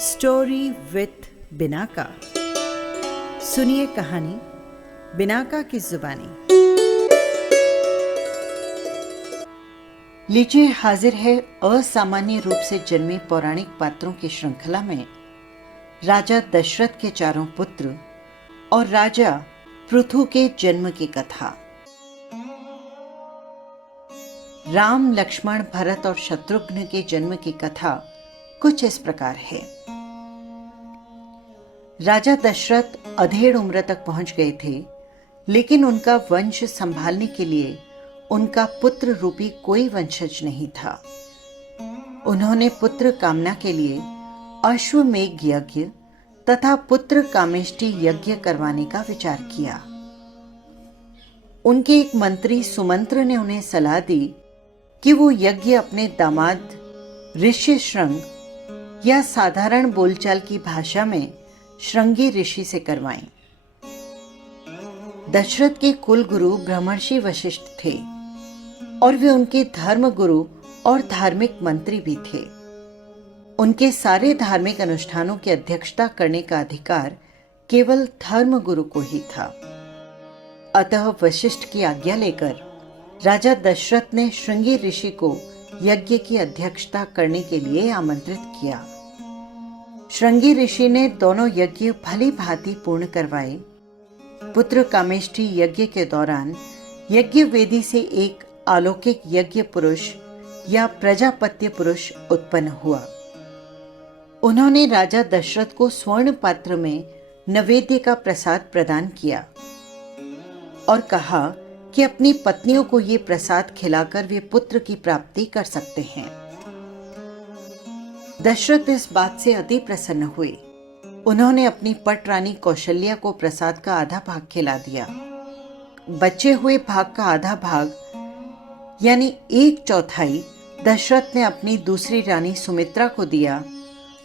Story with Binaca. सुनिए कहानी Binaca की जुबानी। लीजिए हाजिर है असामान्य रूप से जन्मे पौराणिक पात्रों की श्रृंखला में राजा दशरथ के चारों पुत्र और राजा पृथु के जन्म की कथा। राम, लक्ष्मण, भरत और शत्रुघ्न के जन्म की कथा कुछ इस प्रकार है। राजा दशरथ अधेड़ उम्र तक पहुंच गए थे, लेकिन उनका वंश संभालने के लिए उनका पुत्र रूपी कोई वंशज नहीं था। उन्होंने पुत्र कामना के लिए अश्वमेघ यज्ञ तथा पुत्र कामेष्टि यज्ञ करवाने का विचार किया। उनके एक मंत्री सुमंत्र ने उन्हें सलाह दी कि वो यज्ञ अपने दामाद ऋष्यशृंग या साधारण बोलचाल की भाषा में श्रृंगी ऋषि से करवाएं। दशरथ के कुल गुरु ब्रह्मर्षि वशिष्ठ थे और वे उनके धर्म गुरु और धार्मिक मंत्री भी थे। उनके सारे धार्मिक अनुष्ठानों की अध्यक्षता करने का अधिकार केवल धर्म गुरु को ही था। अतः वशिष्ठ की आज्ञा लेकर राजा दशरथ ने श्रृंगी ऋषि को यज्ञ की अध्यक्षता करने के लिए आमंत्रित किया। श्रृंगी ऋषि ने दोनों यज्ञ भली भांति पूर्ण करवाए। पुत्र कामेष्टि यज्ञ के दौरान यज्ञ वेदी से एक अलौकिक यज्ञ पुरुष या प्रजापत्य पुरुष उत्पन्न हुआ। उन्होंने राजा दशरथ को स्वर्ण पात्र में नैवेद्य का प्रसाद प्रदान किया और कहा कि अपनी पत्नियों को ये प्रसाद खिलाकर वे पुत्र की प्राप्ति कर सकते हैं। दशरथ इस बात से अति प्रसन्न हुए। उन्होंने अपनी पट रानी कौशल्या को प्रसाद का आधा भाग खिला दिया। बचे हुए भाग का आधा भाग यानी 1/4 दशरथ ने अपनी दूसरी रानी सुमित्रा को दिया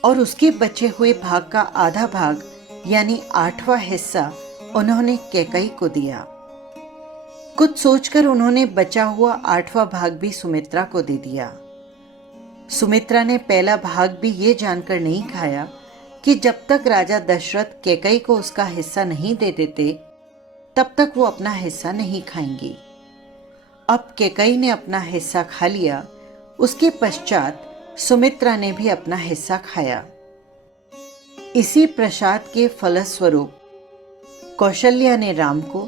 और उसके बचे हुए भाग का आधा भाग यानी 8वां हिस्सा उन्होंने कैकेयी को दिया। कुछ सोचकर उन्होंने बचा हुआ 8वां भाग भी सुमित्रा को दे दिया। सुमित्रा ने पहला भाग भी ये जानकर नहीं खाया कि जब तक राजा दशरथ कैकेयी को उसका हिस्सा नहीं दे देते तब तक वो अपना हिस्सा नहीं खाएंगी। अब कैकेयी ने अपना हिस्सा खा लिया। उसके पश्चात सुमित्रा ने भी अपना हिस्सा खाया। इसी प्रसाद के फलस्वरूप कौशल्या ने राम को,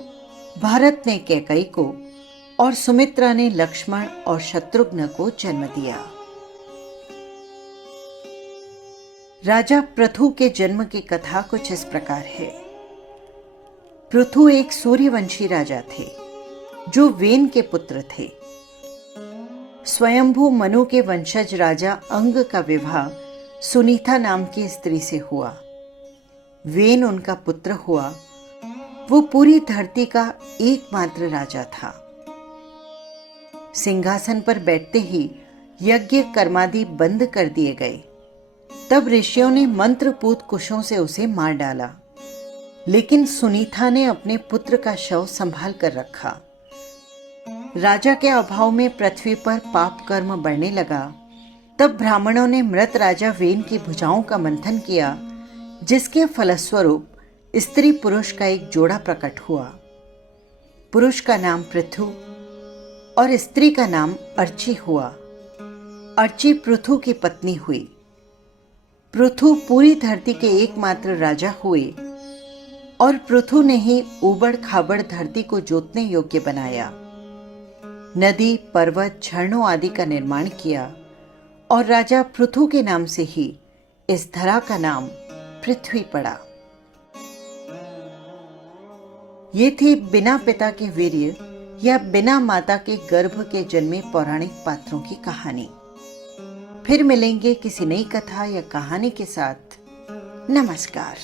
भरत ने कैकेयी को और सुमित्रा ने लक्ष्मण और शत्रुघ्न को जन्म दिया। राजा पृथु के जन्म की कथा कुछ इस प्रकार है। पृथु एक सूर्यवंशी राजा थे जो वेन के पुत्र थे। स्वयंभू मनु के वंशज राजा अंग का विवाह सुनीता नाम की स्त्री से हुआ। वेन उनका पुत्र हुआ। वो पूरी धरती का एकमात्र राजा था। सिंहासन पर बैठते ही यज्ञ कर्मादि बंद कर दिए गए। तब ऋषियों ने मंत्रपूत कुशों से उसे मार डाला, लेकिन सुनीता ने अपने पुत्र का शव संभाल कर रखा। राजा के अभाव में पृथ्वी पर पाप कर्म बढ़ने लगा। तब ब्राह्मणों ने मृत राजा वेन की भुजाओं का मंथन किया, जिसके फलस्वरूप स्त्री पुरुष का एक जोड़ा प्रकट हुआ। पुरुष का नाम पृथु और स्त्री का नाम अर्ची हुआ। अर्ची पृथु की पत्नी हुई। पृथु पूरी धरती के एकमात्र राजा हुए और पृथु ने ही ऊबड़ खाबड़ धरती को जोतने योग्य बनाया। नदी, पर्वत, झरनों आदि का निर्माण किया और राजा पृथु के नाम से ही इस धरा का नाम पृथ्वी पड़ा। ये थी बिना पिता के वीर्य या बिना माता के गर्भ के जन्मे पौराणिक पात्रों की कहानी। फिर मिलेंगे किसी नई कथा या कहानी के साथ। नमस्कार।